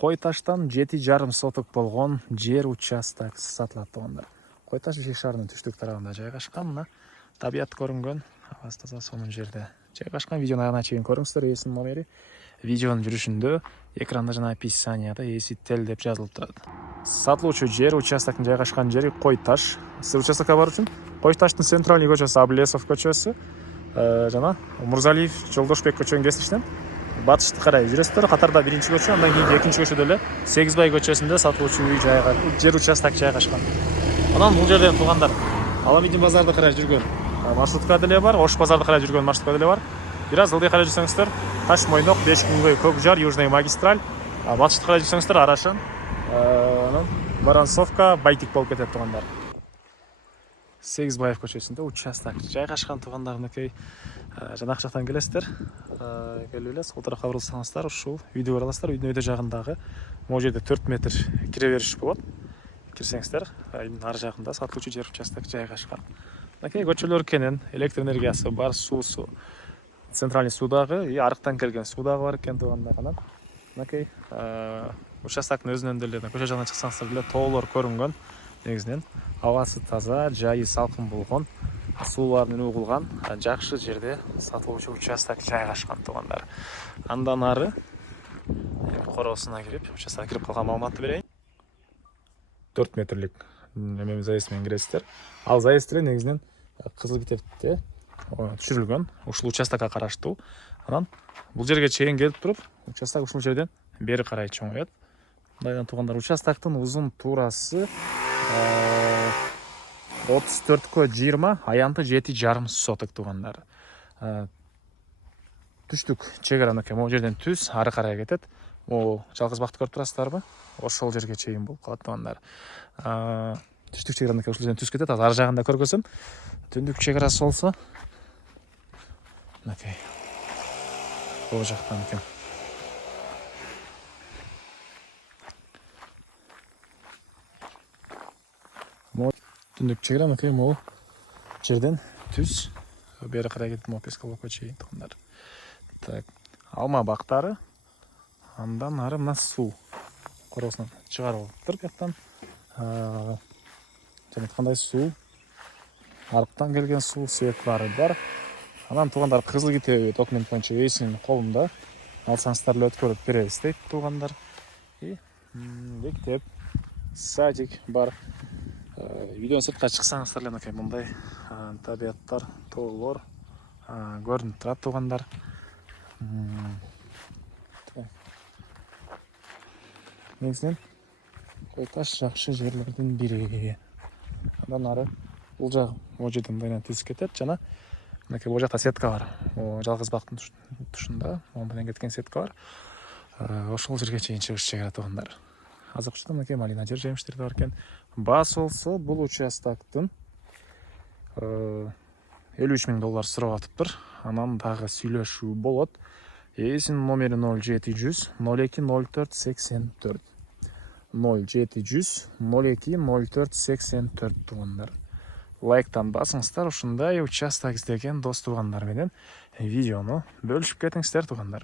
Кой таштан 7,5 соток болгон жер участогы сатылат туугандар. Кой таш Бишкек шаарынын түштүк тарабында жайгашкан, мына табият көрүнгөн, абасы таза сонун жерде жайгашкан. Видеону аягына чейин көрүңүздөр. Эсинин номери видеонун жүрүшүндө, экранда жана описанияда эсител деп жазылып турат. Сатылуучу жер участогунун жайгашкан жери Кой таш. Сиз участокко баруу үчүн Кой таштын центральный көчөсү, Аблесов көчөсү жана Мурзалиев, Жолдошбек көчөнүн кесишинен батышты карай жүрөсүздөр. Катарда биринчи көчө, андан кийин экинчи көчөдө эле Сегизбай көчөсүндө сатылуучу үй жер участок жайгашкан. Анан бул жерден туугандар Аламидин базарды карай жүргөн маршрутка деле бар, Ош базарды карай жүргөн маршрутка деле бар. Бир аз ылдый карай жүрсөңүздөр Таш Мойнок, Бешкүнгөй, Көкжар, Южный магистраль, батышты карай жүрсөңүздөр Арашын, анан Воронцовка, Байтик болуп кетет туугандар. Сегизбаев көчөсүндө участок жайгашкан туугандар. Мынакей жанакы жактан келесиздер. Келип эле сол тарапка бурулсаңыздар ушул үйдү көрө аласыздар. Үйдүн өйдө жагындагы могу жерде 4 метр кире бериш болот. Кирсеңиздер, ар жагында сатылуучу жер участок жайгашкан. Мынакей көчөлөр кенен, электр энергиясы бар, суусу, центральный суудагы, арыктан келген суудагы бар экен туугандар. Анан мынакей участоктун өзүнөн деле көчө жагына чыксаңыздар деле тоолор көрүнгөн. Негизинен абасы таза, жайы салкын болгон, суулардын үнү угулган жакшы жерде сатылуучу участок жайгашкан туугандар. Андан ары короосуна кирип, участокко кирип калган маалыматты берейин. 4 метрлик эмемен заезд менен киресиздер. Ал заезд эле негизинен Кызыл Китепте түшүрүлгөн, ушул участокко караштуу. Анан бул жерге чейин келип туруп, участок ушул жерден бери карай чоңоет. Мындайдан туугандар, участоктун узун туурасы 34кө 20, аянты 7,5 соток туугандар. Түштүк чегара мынакей могу жерден түз ары карай кетет. Могу жалгыз бакты көрүп турасыздарбы? Ошол жерге чейин болуп калат туугандар. Түштүк чегара мынакей ушул жерден түз кетет. Азыр ар жагында көргөзөм. Түндүк чегарасы болсо мынакей бул жактан экен. Түндүк чегара мынакей могу жерден түз бери карай кетип могу Пескаловко чейин туугандар. Так, алма бактары, андан ары мына суу короосуна чыгарылыптыр бияктан. Жана айткандай суу, арыктан келген суу, свет баары бар. Анан туугандар, Кызыл Китеби документ боюнча ээсинин колунда, алсаңыздар эле өткөрүп беребиз дейт туугандар. Мектеп, садик бар. Үйдөн сыртка чыксаңыздар эле мынакей мындай табияттар, тоолор көрүнүп турат туугандар. Негизинен Кой таш жакшы жерлердин бири. Андан ары бул жак могу жерден мындайынан түз кетет жана мынакей бул жакта сетка бар. Жалгыз бактын тушунда мону менен кеткен сетка бар. Ошол жерге чейин чыгыш чегара туугандар. Азыркы учурда мынакей малина жер жемиштер бар экен. Баасы болсо бул участоктун $53,000 сурап атыптыр. Анан дагы сүйлөшүү болот. Эсинин номери 0700 02 04 84. 0700 02 04 84 туугандар. Лайктан басыңыздар, ушундай участок издеген дос туугандар менен видеону бөлүшүп кетиңиздер туугандар.